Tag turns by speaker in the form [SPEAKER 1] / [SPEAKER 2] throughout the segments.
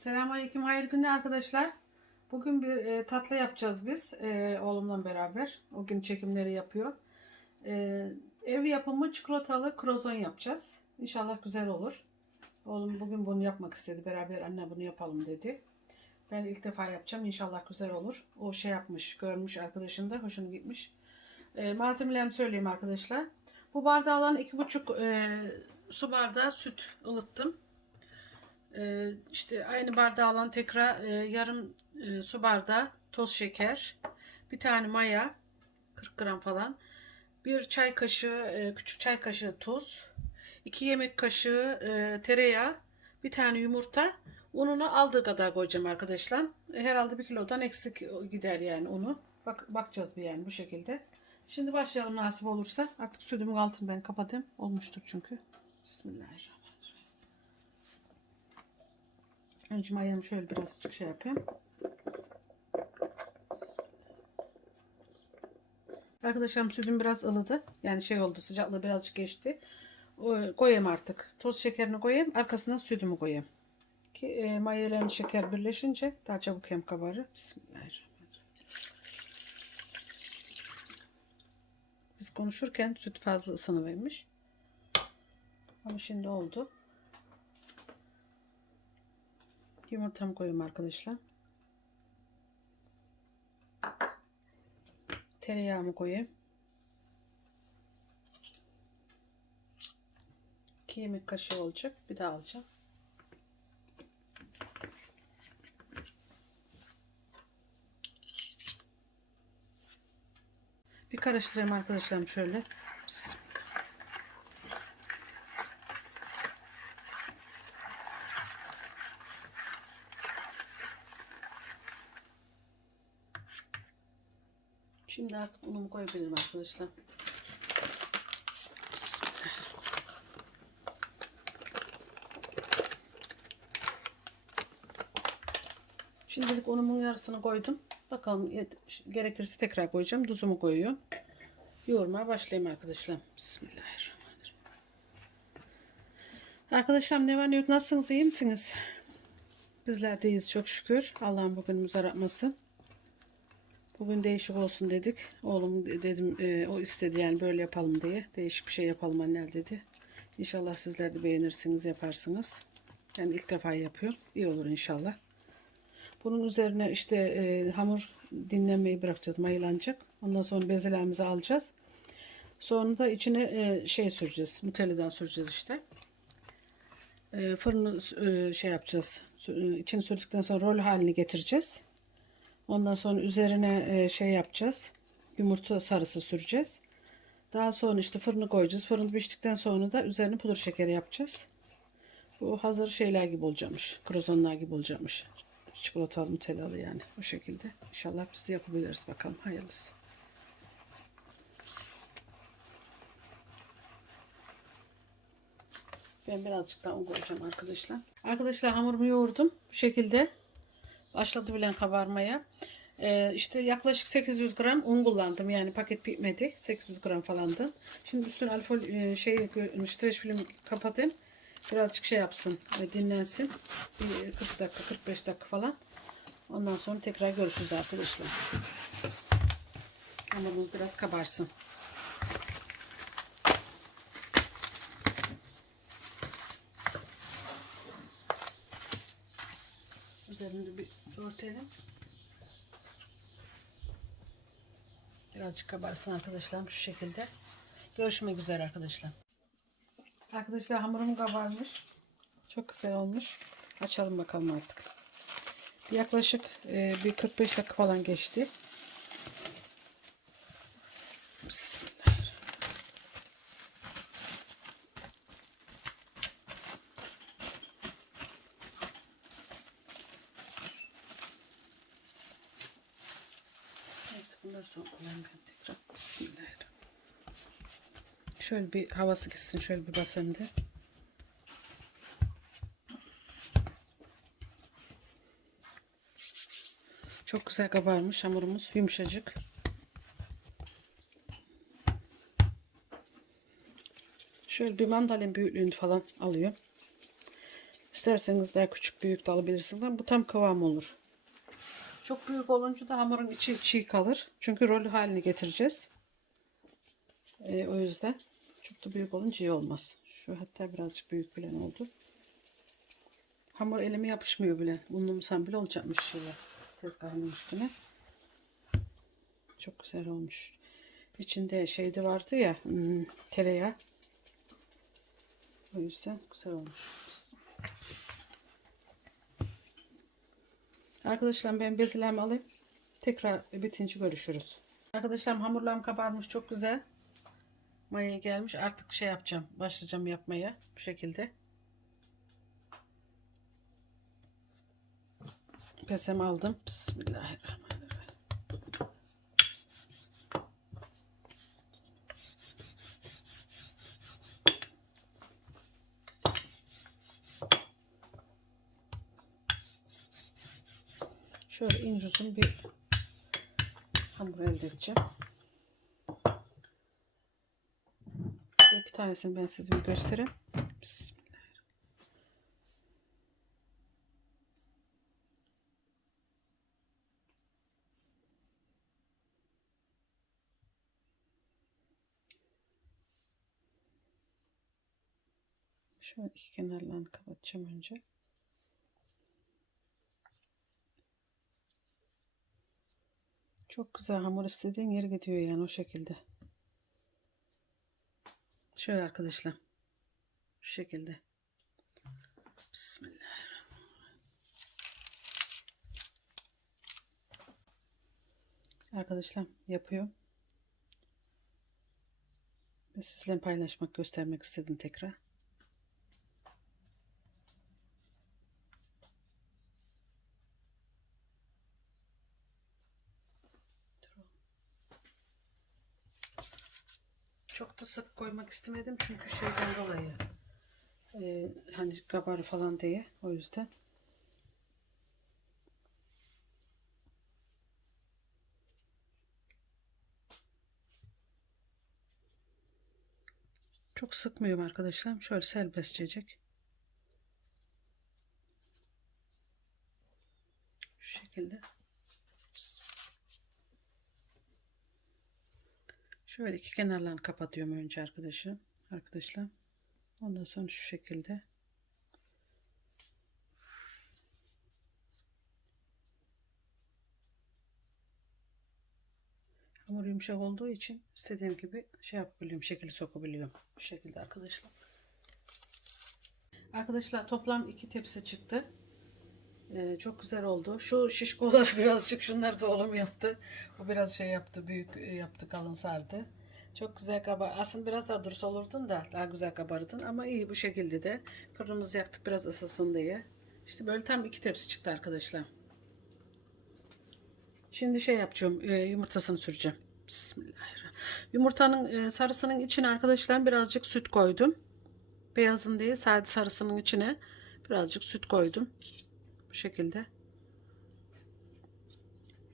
[SPEAKER 1] Selamünaleyküm, hayırlı günler arkadaşlar. Bugün bir e, tatlı yapacağız biz e, oğlumla beraber. O gün çekimleri yapıyor. E, ev yapımı çikolatalı krozon yapacağız. İnşallah güzel olur. Oğlum bugün bunu yapmak istedi. Beraber anne bunu yapalım dedi. Ben ilk defa yapacağım. İnşallah güzel olur. O şey yapmış, görmüş arkadaşın da hoşuna gitmiş. E, malzemelerimi söyleyeyim arkadaşlar. Bu bardağdan iki buçuk e, su bardağı süt ılıttım. Ee, işte aynı bardağı alan tekrar e, yarım e, su bardağı toz şeker, bir tane maya, 40 gram falan, bir çay kaşığı, e, küçük çay kaşığı tuz, iki yemek kaşığı e, tereyağı, bir tane yumurta, ununu aldığı kadar koyacağım arkadaşlar. E, Herhalde bir kilodan eksik gider yani unu. Bak, bakacağız bir yani bu şekilde. Şimdi başlayalım nasip olursa. Artık sütümün altını ben kapatayım. Olmuştur çünkü. Bismillahirrahmanirrahim. Önce mayamı şöyle birazcık şey yapayım. Arkadaşlarım sütüm biraz ılıdı. Yani şey oldu sıcaklığı birazcık geçti. Koyayım artık. Toz şekerini koyayım. Arkasından sütümü koyayım. Ki e, maya ile şeker birleşince daha çabuk hem kabarır. Bismillahirrahmanirrahim. Biz konuşurken süt fazla ısınıvermiş. Ama şimdi oldu. Yumurtamı koyayım arkadaşlar. Tereyağımı koyayım. 2 yemek kaşığı olacak. Bir daha alacağım. Bir karıştırayım arkadaşlarım şöyle. Bismillah. Şimdi artık unumu koyabilirim arkadaşlar. Şimdilik unumun yarısını koydum. Bakalım gerekirse tekrar koyacağım. Tuzumu koyuyorum. Yoğurmaya başlayayım arkadaşlar. Bismillahirrahmanirrahim. Arkadaşlar ne var ne yok nasılsınız iyi misiniz? Bizler deyiz çok şükür. Allah'ın bugünümüz aratmasın. Bugün değişik olsun dedik. Oğlum dedim e, o istedi yani böyle yapalım diye. Değişik bir şey yapalım anne dedi. İnşallah sizler de beğenirsiniz yaparsınız. Yani ilk defa yapıyorum. İyi olur inşallah. Bunun üzerine işte e, hamur dinlenmeyi bırakacağız mayılanacak. Ondan sonra bezelerimizi alacağız. Sonra da içine e, şey süreceğiz. Nutella'dan süreceğiz işte. E, fırını e, şey yapacağız. E, sürdükten sonra rol haline getireceğiz. Ondan sonra üzerine e, şey yapacağız. Yumurta sarısı süreceğiz. Daha sonra işte fırını koyacağız. Fırın piştikten sonra da üzerine pudra şekeri yapacağız. Bu hazır şeyler gibi olacakmış. Krozonlar gibi olacakmış. Çikolatalı, nutellalı yani. O şekilde. İnşallah biz de yapabiliriz bakalım. Hayırlısı. Ben birazcık daha un koyacağım arkadaşlar. Arkadaşlar hamurumu yoğurdum. Bu şekilde. Başladı bilen kabarmaya. Ee, işte yaklaşık 800 gram un kullandım. Yani paket bitmedi. 800 gram falandı. Şimdi üstüne alfol e, şey streç film kapatayım. Birazcık şey yapsın. e, Dinlensin. Bir 40 dakika 45 dakika falan. Ondan sonra tekrar görüşürüz arkadaşlar. Hamurumuz biraz kabarsın. Bir örtelim. Birazcık kabarsın arkadaşlar şu şekilde. Görüşmek üzere arkadaşlar. Arkadaşlar hamurum kabarmış. Çok güzel olmuş. Açalım bakalım artık. Yaklaşık e, bir 45 dakika falan geçti. Bismillahirrahmanirrahim. Bundan sonra tekrar. Bismillahirrahmanirrahim. Şöyle bir havası gitsin şöyle bir basayım da. Çok güzel kabarmış hamurumuz. Yumuşacık. Şöyle bir mandalin büyüklüğünü falan alıyorum. İsterseniz daha küçük büyük de alabilirsiniz bu tam kıvam olur. Çok büyük olunca da hamurun içi çiğ kalır. Çünkü rolü haline getireceğiz. Ee, o yüzden çok da büyük olunca iyi olmaz. Şu hatta birazcık büyük bilen oldu. Hamur elime yapışmıyor bile. Unlumusam bile olacakmış şöyle tezgahın üstüne. Çok güzel olmuş. İçinde şeyde vardı ya hmm, tereyağı. O yüzden güzel olmuş. Arkadaşlar ben bezilerimi alayım. Tekrar bitince görüşürüz. Arkadaşlar hamurlarım kabarmış çok güzel. Maya gelmiş. Artık şey yapacağım. Başlayacağım yapmaya. Bu şekilde. Pesemi aldım. Bismillahirrahmanirrahim. Şöyle ince uzun bir hamur elde edeceğim. İki tanesini ben size bir göstereyim. Bismillah. Şöyle iki kenarlarını kapatacağım önce. Çok güzel hamur istediğin yere gidiyor yani o şekilde. Şöyle arkadaşlar. Şu şekilde. Bismillah. Arkadaşlar yapıyorum. Ve sizle paylaşmak, göstermek istedim tekrar. Çok da sık koymak istemedim çünkü şeyden dolayı. Ee, hani kabar falan diye o yüzden. Çok sıkmıyorum arkadaşlar. Şöyle serbestçecek. Şu şekilde. Şöyle iki kenarlarını kapatıyorum önce arkadaşım. Arkadaşlar. Ondan sonra şu şekilde. Hamur yumuşak olduğu için istediğim gibi şey yapabiliyorum. Şekil sokabiliyorum. Bu şekilde arkadaşlar. Arkadaşlar toplam iki tepsi çıktı. Ee, çok güzel oldu. Şu şişkolar birazcık şunlar da oğlum yaptı. O biraz şey yaptı. Büyük e, yaptı. Kalın sardı. Çok güzel kabar. Aslında biraz daha dursa olurdun da daha güzel kabardın. Ama iyi bu şekilde de. Fırınımızı yaktık biraz ısısın diye. İşte böyle tam iki tepsi çıktı arkadaşlar. Şimdi şey yapacağım. E, yumurtasını süreceğim. Bismillahirrahmanirrahim. Yumurtanın e, sarısının içine arkadaşlar birazcık süt koydum. Beyazın değil sadece sarısının içine birazcık süt koydum. Bu şekilde.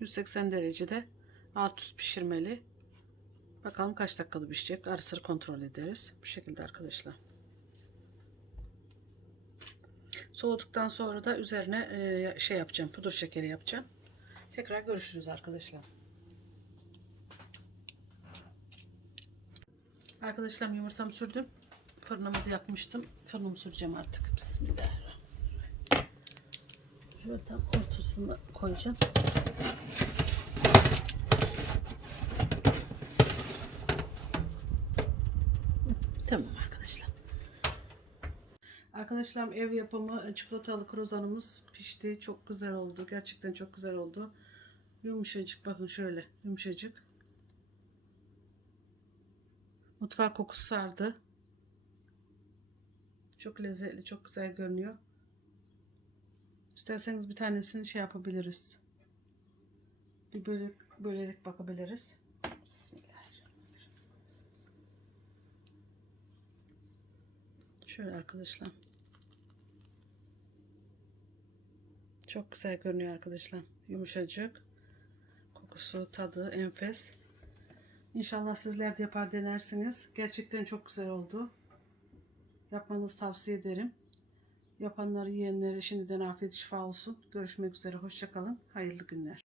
[SPEAKER 1] 180 derecede alt üst pişirmeli. Bakalım kaç dakikada pişecek. Ara sıra kontrol ederiz. Bu şekilde arkadaşlar. Soğuduktan sonra da üzerine e, şey yapacağım. Pudra şekeri yapacağım. Tekrar görüşürüz arkadaşlar. Arkadaşlar yumurtamı sürdüm. Fırınımı da yakmıştım. Fırınımı süreceğim artık. Bismillahirrahmanirrahim. Şöyle tam ortasına koyacağım. Tamam arkadaşlar. Arkadaşlar ev yapımı çikolatalı krozanımız pişti. Çok güzel oldu. Gerçekten çok güzel oldu. Yumuşacık bakın şöyle yumuşacık. Mutfak kokusu sardı. Çok lezzetli, çok güzel görünüyor. İsterseniz bir tanesini şey yapabiliriz. Bir bölük, bölerek bakabiliriz. Bismillahirrahmanirrahim. Şöyle arkadaşlar. Çok güzel görünüyor arkadaşlar. Yumuşacık. Kokusu, tadı enfes. İnşallah sizler de yapar denersiniz. Gerçekten çok güzel oldu. Yapmanızı tavsiye ederim. Yapanları yiyenlere şimdiden afiyet şifa olsun. Görüşmek üzere. Hoşçakalın. Hayırlı günler.